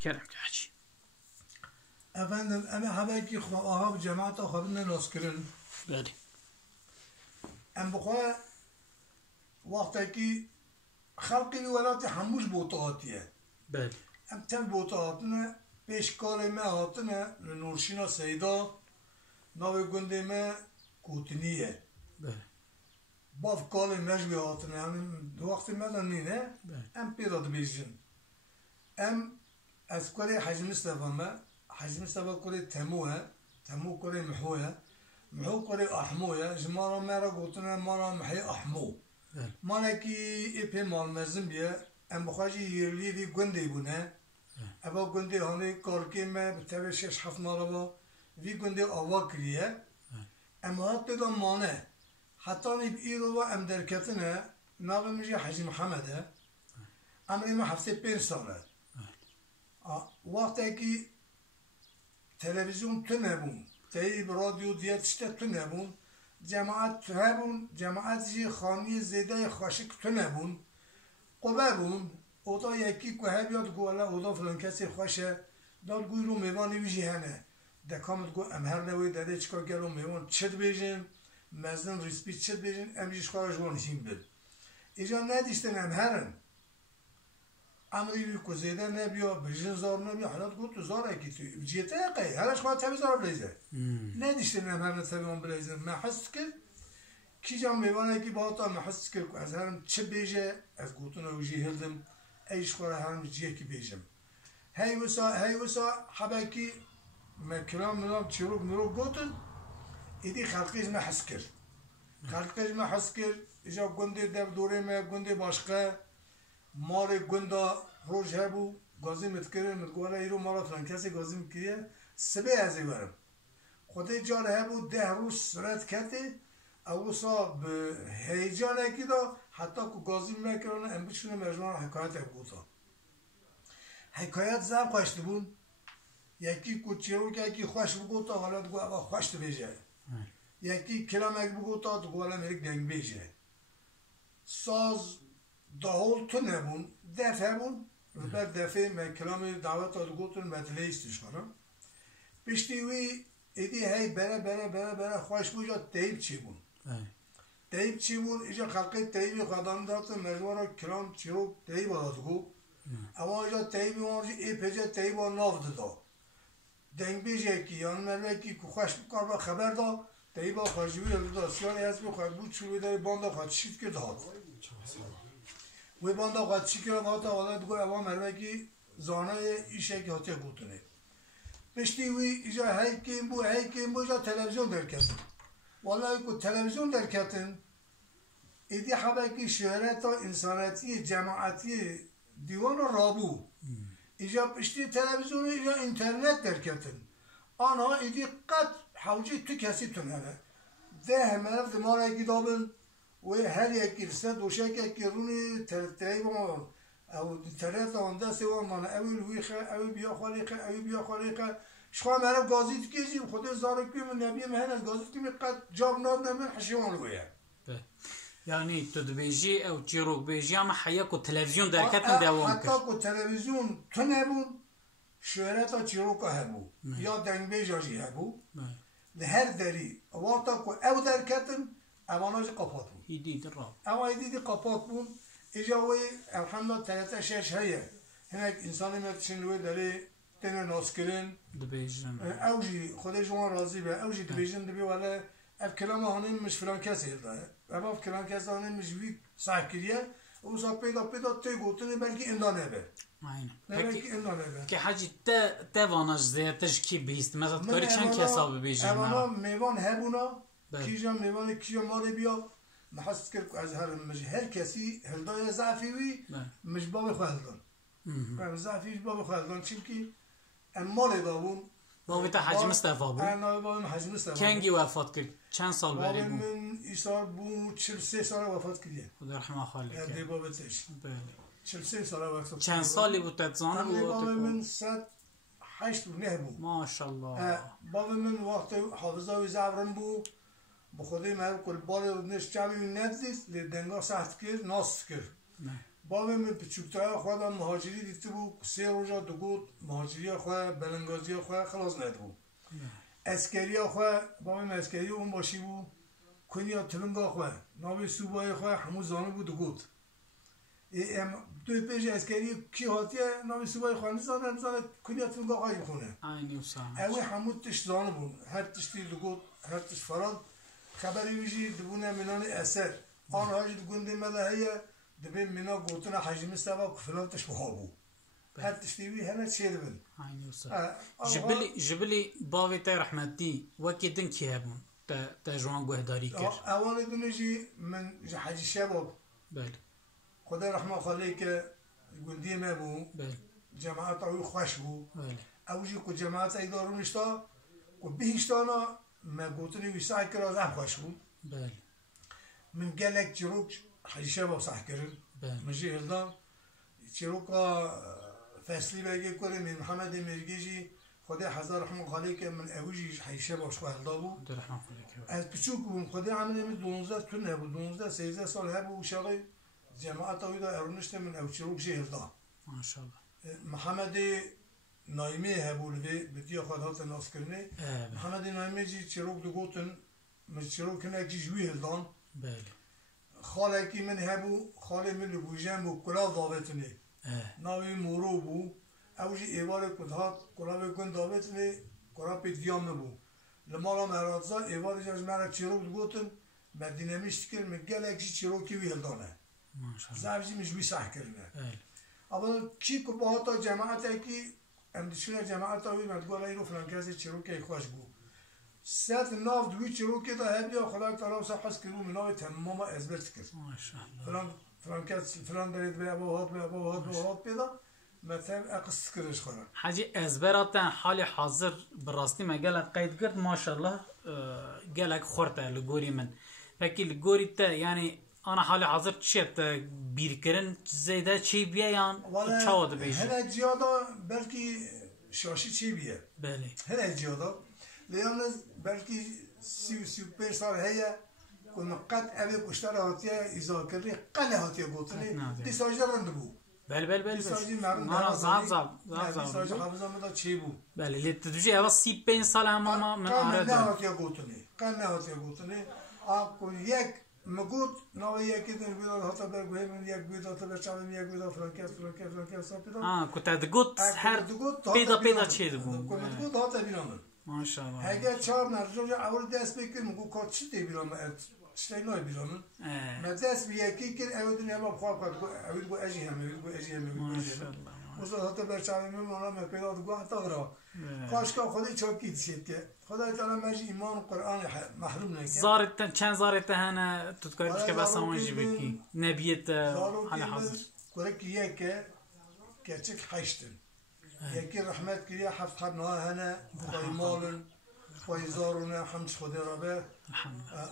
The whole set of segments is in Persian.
کرم که حاجی efendim ama haber ki ahab cemaat ahabine nas kirin بله em bukha vaktaki halkı bir velati hamuş botu hatiye بله em tem botu hatine beş kaleme hatine Nurşina Seyda navi gündeme kutniye بله bav kaleme mecbi hatine yani vakti meden nine بله em peyda dibijin em از کره حجم استفامه حجم استفا کره تموه تمو کره محوه محو کره احموه جمارا مرا گوتنه مارا محی احمو بله مالا کی ایپی مال مزم بیه ام بخواجی یرلی وی گنده بونه ابا گنده هانه کارکی ما بتوی شش هفت مارا با وی گنده آوا کریه ام هات دیدا مانه حتی نیب ایرو با ام درکتنه ناغم میجی حجی محمده امری ما هفته 5 ساله وقتی که تلویزیون تو نبون تیب رادیو دیت شته تو نبون جماعت تو نبون جماعت جی خانی زیده خاشک تو نبون قبه بون اودا یکی که هبیاد گوالا اودا فلان کسی خوشه داد گوی رو میوانی ویجی هنه دکامت گو امهر نوی داده چکا گلو میوان چد بیجن مزدن ریسپی چد بیجن امجیش خواه جوانشین بید ایجا ندیشتن امهرن امری که زیده نبیا بجن زار نبیا حالات گفت تو زاره کی تو جیته قی هرش خواهد تبی زار بلیزه ندیشتن امهرن تبی اون بلیزه محست کرد کی جا میوانه کی باتا محست کرد از هرم چه بیجه از گوتون اوجی هلدم ایش خواه هرم جیه کی بیجم هی وسا حبکی مکرام منام چیروک مروک گوتن ایدی خلقیش محست کرد خلقیش محست کرد ایجا گنده دب دوره ما گنده باشقه مال گندا روز هبو گازی متکره متگوله ایرو مالا فلان کسی گازی متکریه سبه ازی برم خودی جار هبو 10 روز سرعت کرده او سا به هیجان اکی دا حتی که گازی میکرانه امبیشونه مجموعه حکایت بگوتا حکایت زم خوشت بون یکی کچیرو که یکی خوش بگوتا حالا دگو اوا خوشت بیجه یکی کلام اک بگوتا دگو حالا میرک دنگ بیجه ساز دهول تو نبون دفعه بون بر دفعه من کلام دعوت داد گفتن مطلعه استش کنم پشتی وی ایدی هی بره خوش بوجا تیب چی بون تیب چی بون ایجا خلقه تیبی خدام داد مجموعه کلام چیرو تیب داد گو اما ایجا تیبی اونجا ای پجا تیب و ناف داد دنگ بیجه کی یعنی ملوه کی که خوش بکار با خبر دا تیب و خواجوی داد سیانی هست بی خواهد بود چلوی داری بانده خواهد شید که داد وی باندا قد چی کرد واتا والا دگو اوام مروه کی زانه ایشه که هاتیه گوتونه پشتی وی ایجا هی کیم بو ایجا تلویزیون در کتن والا که تلویزیون در کتن ایدی حبه کی شهرت انسانیتی جماعتی دیوان رابو ایجا پشتی تلویزیون ایجا اینترنت در کتن آنها ایدی قد حوجی تو کسی تونه ده مرف دماره کی دابن و هر یکی رسد دوشه که رونی ترتیب او ترت آن دست و من اول ویخه اول بیا خالیقه شخواه مرا گازیت کیجیم خود زاره که من نبی مهن از گازیت که می قد جاب ناد نمین حشیوان رویه یعنی تو بیجی او چیروک بیجی اما حیا کو تلویزیون در کتن دوام کرد حتی کو تلویزیون تو نبون شهرت ها چیروک هبو یا دنگ بیجاجی هبو هر دری واتا کو او در کتن اواناج قپات بود ایدی دراب اما ایدی قپات بود ایجا وی الحمدلله 36 هیه هنک انسانی مرتشن وی داری تنه ناس کرن دبیجن اوجی خودش جوان راضی به اوجی دبیجن دبی ولی اف کلام هانیم مش فلان کسی داره اما اف کلام کسی هانیم مش وی صحب کریه او سا پیدا تی گوتنه بلکه اندانه به aynen. Peki, Peki hacı te vanaj zeytiş ki bihist mesela kari çen kesabı bejim evana mevan hebuna kija mevan kija mali biya محس کرد که از هر کسی هندای ضعفی مش باب خالدان ضعفی باب خالدان چون که امال داوون بابی تا حاج مصطفی بود انا بابم حاج مصطفی کنگی وفات کرد چند سال بری بود من ایثار بو 43 سال وفات کرد خدا رحمه خاله دی بابتش بله 43 سال وفات چند سالی بود تزان بود بابا من 108 نه بود ماشاءالله بابا من وقت حافظه و زعرم بود بخودی من کل بار نش جمعی ندید دنگا سخت کرد ناس کرد بابا من پچوکتای خودم مهاجری دیده بود 3 روزا دگود مهاجری خود بلنگازی خود خلاص نده بود اسکری خود بابا من اسکری اون باشی بود کنیا تلنگا خود ناوی سوبای خود همون زانو بود دگود دوی پیش اسکری کی هاتیه ناوی سوبای خود نزانه کنیا تلنگا خواهی بخونه اوی همون تش زانو بود هر تشتی دگود هر تش فراد خبری ویجی دبونه منان اثر آن هاجی دگونده مدهیه دبی منا گوتنا حجم سبا فلان تشبهابو هر تشتیوی هلا تشير بن جبلي باوي تاع رحمتي وكيدن كي هبون تا جوان گهداری كر اوان دنجي من حاجي شباب بله خدا رحمه خليك گندی ما بو بله جماعت او خوش بو بله اوجي کو جماعت ادارون اشتا کو بهشتانا ما گوتنی وسای کرا زح خوش بو بله من قالك جروك حاجي شباب صح كرن مجي هلدان چروکا فصلی بگی کنه من محمد مرگیجی خدا هزار رحمه خالی که من اوجی حیشه باش خواهد دابو از بچوک بوم خدا عملی من 12 تونه بود 12 13 سال هبو شغل جماعت اویدا ارونشته من او چروک جی هلدان ماشاءالله محمد نایمی هبو لوی بدیا خود هات ناس کرنه محمد نایمی جی چروک دو گوتن من چروک نه جی جوی هلدان بله خاله کی من هبو خاله من لبوجن بو کلا داوتنی ناوی مورو بو اوجی ایوار کدهات کلا بکن داوتنی کلا پیدیام بو لمالا مرادزا ایوارش از مرا چیروک گوتن مدینه میشتکر مگل اکشی چیروکی ویلدانه زبجی مجبی سح کرنه اول کی که با تا جماعت اکی امدشون جماعت اوی مدگولا ایرو فرانکاز چیروکی خوش بو سات ناف دوی چیروکی دا هبیا خدا تعالی صحص کرو مناوی تماما ازبرت کرد فلان فرانکاز فلان دارید به ابوهات پیدا مثلا اقصد کردش خورم حاجی ازبرات حال حاضر براستی ما قالك قيد قرد ما شاء الله قالك خورته لغوري من فكي لغوري تا يعني انا حالي حاضر تشيت بيركرن زيدا چي بيا يان تشاود بيجي هلا زياده بلكي شاشي چي بيا بله هلا زياده لان بلكي سوبر صار هي كنا قد ابي كشتر هاتيه يذاكري قله هاتيه قوتني دي ساجر رندبو بله ساجي مرن انا زعب ساجي حافظه مدا چي بو بله اللي تدوجي اول 35 سال اما من اراد هاتيه قوتني قله هاتيه قوتني اكو يك مقود نوع يك دين بيدار هاتا بقى من يك بيدار تبع يك بيدار فرانكاس صابيدا كنت تقول هر بيدا چي دبو كنت هاتا بينامن ما شاء الله اگر 4 نرجو اول دست بکن مگو کار چی دی بیرون چی نای بیرون ما دست بیاکی کن اول دنیا با خواب کرد اول گو اجی هم وصل هات برچاوی من ما پیدا دو حتی را کاش که خودی چوکی دید که خدای تعالی ماجی ایمان قرآن محروم نکرد زارت چند زارت هنا تذكرش که بس اونجی بکی نبیت حال حاضر کرک که چک حشتن یکی رحمت کریه حفظ حبنها هنا خواهی مالن خواهی زارونه حمد خودی را به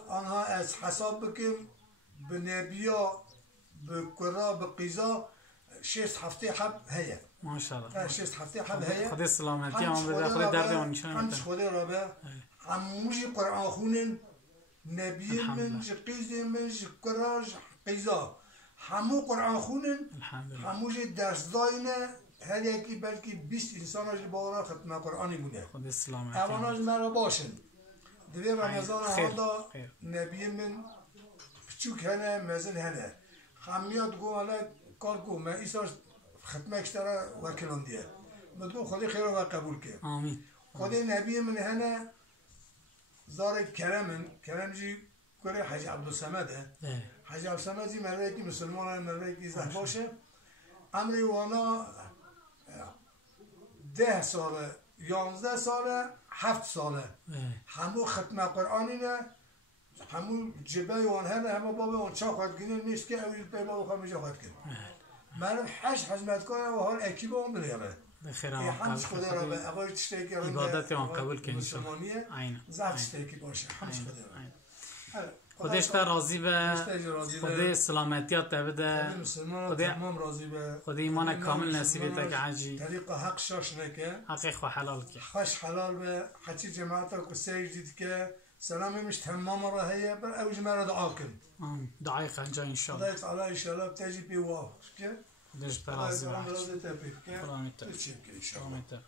آنها از حساب بکن به نبیا به کرا به قیزا 6 هفته حب هیا ماشاءالله 6 هفته حب هیا خدا سلامتی هم بده خدا درد اون نشون حمد خودی را به هموشی قرآن خونن نبی من قیز من کراج قیزا همو قرآن خونن هموشی درس داینه هر یکی بلکه 20 انسان از باورا ختم قرآنی بوده خدا سلامتی اواناش مرا باشن دوی رمضان هادا نبی من پچوک هنه مزن هنه همیاد گو علی کار گو من ایساش ختمه کشتره وکلان دیه مدگو خودی خیر و قبول که آمین خودی نبی من هنه زار کرم جی کره حج عبدالسمده حج عبدالسمد جی مروی که مسلمان مروی که زه باشه امری وانا 10 ساله 11 ساله 7 ساله همو ختم قرآنی نه همو جبه وان هنه همو بابه وان چا خواهد گیرین نیست که اویل پی بابه خواهد میجا خواهد گیرین من 8 حزمت کنم و حال اکی با هم بلیاره بخیر حمد خدا را به اوای تشتکی را عبادت وان قبول کنید مسلمانیه زد تشتکی باشه حمد خدا را خودش تا راضی به خدا سلامتیات بده خدا ایمان کامل نصیب تک حاجی طریق حق شاش نکه حق خو حلال که خوش حلال به حتی جماعت کو سیر دید که سلامي مش تمام راهي بر اوج مرة دعاء كن دعای خنجا انشالله الله تعالى ان شاء الله بتجي بيواه دش الله برازي تعالى معك رضي تبيك قرآن التر تشيك ان شاء قرآن الله التر